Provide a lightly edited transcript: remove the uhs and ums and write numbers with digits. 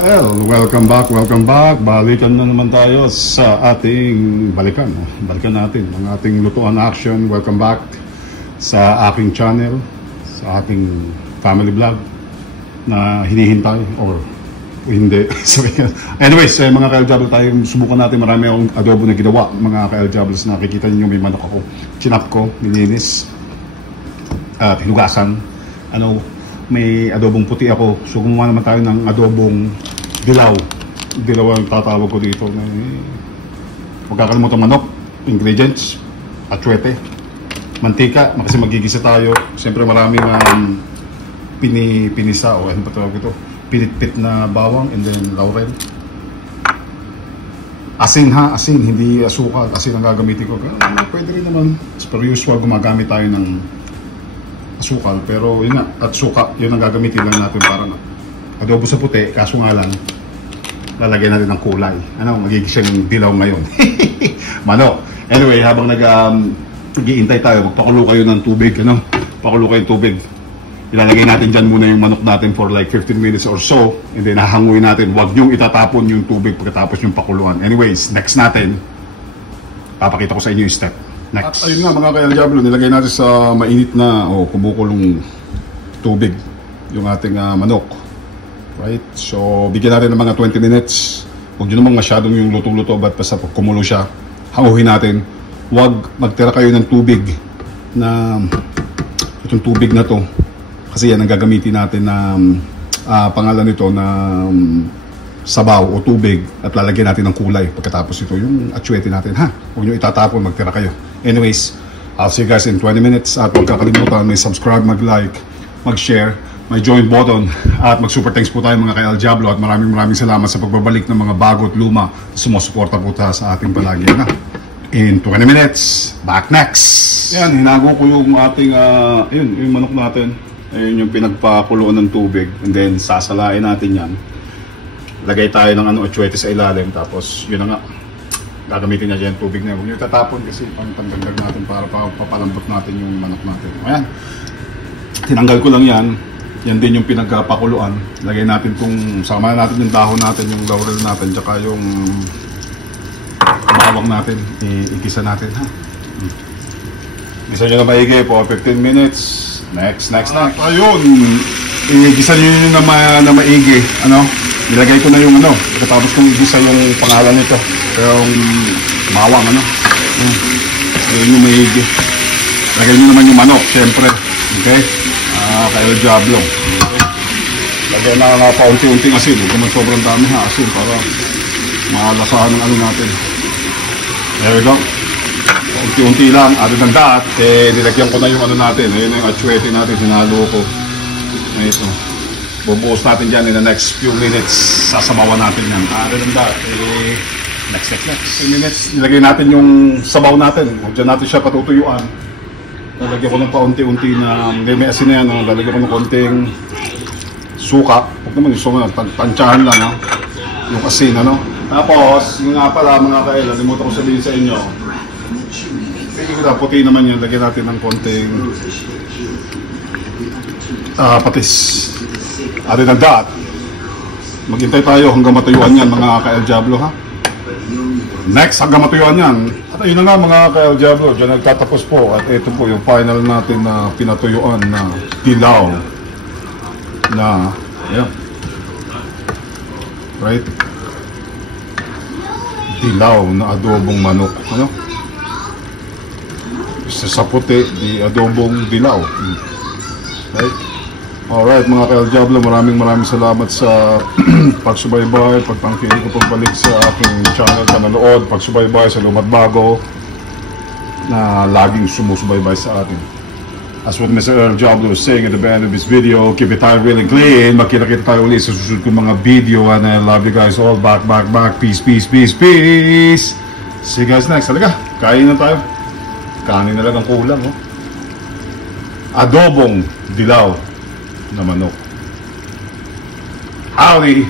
Kael, welcome back. Balikan na naman tayo sa ating balikan natin ang ating lutuan action. Welcome back sa aking channel, sa aking family vlog na hinihintay or hindi. Anyways, mga Kael Jabal, tayo subukan natin. Marami akong adobo na ginawa, mga Kael Jabals. Nakikita niyo may manok ako, chinap ko, nilinis at hinugasan. May adobong puti ako. So gumawa naman tayo ng adobong dilaw. Dilaw ang tatawag ko dito. Huwag kakalimutan manok, ingredients, atsuete, mantika, kasi magigisa tayo. Siyempre maraming pinisa o ano pa tawag ito, pinitpit na bawang, and then laurel. Asin, hindi asukal. Asin ang gagamitin ko. Pwede rin naman. Pero usual gumagamit tayo ng asukal, pero yun nga, at suka, yun ang gagamitin lang natin para adobo sa puti. Kaso nga lang, lalagyan natin ng kulay. Magiging siyang dilaw ngayon. Manok. Anyway, habang nag-iintay tayo, magpakulo kayo ng tubig. Pakulo kayo ng tubig. Ilalagay natin dyan muna yung manok natin for like 15 minutes or so, and then hahanguin natin. Huwag niyong itatapon yung tubig pagkatapos yung pakuluan. Anyways, next natin, papakita ko sa inyo yung step. Next. At ayun nga, mga Kael Jabal, nilagay natin sa mainit na kumukulong tubig yung ating manok. Right? So, bigyan natin ng mga 20 minutes. Huwag nyo namang masyadong yung luto-luto, but basta pag kumulo siya, hanguhin natin. Huwag magtira kayo ng tubig na itong tubig na to. Kasi yan ang gagamitin natin na pangalan nito na sabaw o tubig, at lalagyan natin ng kulay pagkatapos ito yung atsuete natin. Huwag nyo itatapon, magtira kayo. Anyways, I'll see you guys in 20 minutes. At huwag kakalimutan, may subscribe, mag-like, mag-share, may join button, at mag-super thanks po tayo, mga Kael Jablo. At maraming salamat sa pagbabalik ng mga bago at luma na sumusuporta po tayo sa ating palagi. In 20 minutes, back next. Yan, hinago ko yung ating yung manok natin. Ayun yung pinagpakuloan ng tubig, and then sasalain natin yan. Lagay tayo ng atsuete sa ilalim, tapos yun na nga, gagamitin niya dyan tubig na. Huwag nyo tatapon kasi pangdagdag natin para papalambot natin yung manok natin. Ayan, tinanggal ko lang yan. Yan din yung pinagpakuluan. Lagay natin sama natin yung dahon natin, yung laurel natin, tsaka yung bawang natin. Igisa natin, Igisa nyo na maigi po, 15 minutes. Next. Ayun, igisa nyo yun na maigi. Nilagay ko na yung pagkatapos kong igisa yung pangalan nito. Yung bawang, ayun yung maigi. Lagay nyo naman yung manok, syempre. Okay? Kael Jablo. Lagay na paunti-unting asin. Huwag naman sobrang dami asin para makalasahan ng natin. There we go. Paunti-unti lang. Other than that, nilagyan ko na yung natin. Ayun yung atsuete natin, sinalo ko. Ito. Bubuhos natin dyan in the next few minutes. Sasabawan natin yan. Other than that, next. 10 minutes, nilagay natin yung sabaw natin. Diyan natin siya patutuyuan. Lalagyan ko ng paunti-unti na may asin na yan. Lalagyan ko ng konting suka. Huwag naman yung suka, tansyahan lang. Yung asin, Tapos, yung nga pala, mga Kael, nalimutan ko sabihin sa inyo. Puti naman yan. Lagyan natin ng konting patis. Other than that, maghintay tayo hanggang matuyuan yan, mga Kael Jablo, Next, hanggang matuyuan yan. At ayun na nga, mga Kael Jablo, dyan nagtatapos po. At ito po yung final natin na pinatuyuan na dilaw na, right? Dilaw na adobong manok. Sa puti, di adobong dilaw. Right? Alright, mga Kael Jablo, maraming salamat sa pagsubaybay, pagtangkilik ko pagbalik sa aking channel, kanalood, pagsubaybay sa lumat bago na laging sumusubaybay sa atin. As what Mr. Kael Jablo was saying at the end of this video, keep it tayo real and clean. Magkita-kita tayo ulit sa susunod kong mga video, and I love you guys all. Back. Peace. See you guys next. Talaga, kain na tayo. Kanin na lang ang kulang, Adobong dilaw na manok. Ali!